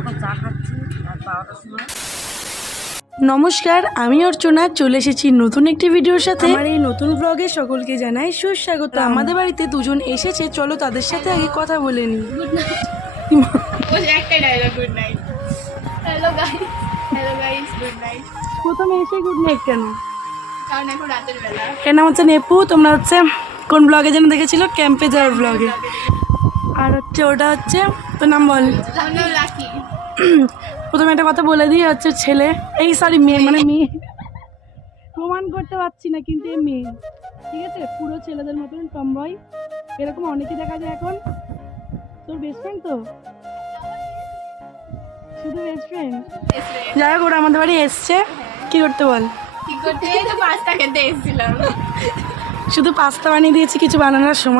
এখন চা খাচ্ছি আর 12টার সময়। নমস্কার, আমি অর্চনা চলে এসেছি নতুন একটি ভিডিওর সাথে। আমার এই নতুন ব্লগে সকলকে জানাই সুস্বাগত। আমাদের বাড়িতে দুজন এসেছে, চলো তাদের সাথে আগে কথা বলে নিই। একটাই dialogue, good night. Hello guys, hello guys, good night. প্রথমে এসে গুড নাইট কেন? কারণ এখন রাতের বেলা। এর নাম হচ্ছে নেপু। তোমরা হচ্ছে কোন ব্লগে যেন দেখেছিল, ক্যাম্পে যাওয়ার ব্লগে। আর হচ্ছে ওটা হচ্ছে, তোর নাম বল। লাকি। প্রথমে একটা কথা বলে দিই, হচ্ছে ছেলে, এই সরি মেয়ে, মানে মেয়ে প্রমাণ করতে পারছি না কিন্তু এই মেয়ে, ঠিক আছে? পুরো ছেলেদের মতন টমবয়, এরকম অনেকে দেখা যায় এখন। তোর বেস্ট ফ্রেন্ড তো, শুধু বেস্ট ফ্রেন্ড। যাই হোক, ওরা আমাদের বাড়ি এসছে কি করতে বল। কি করতে? এই তো পাস্তা খেতে এসেছিলাম। শুধু পাস্তা বানিয়ে দিয়েছি, কিছু বানানোর সময়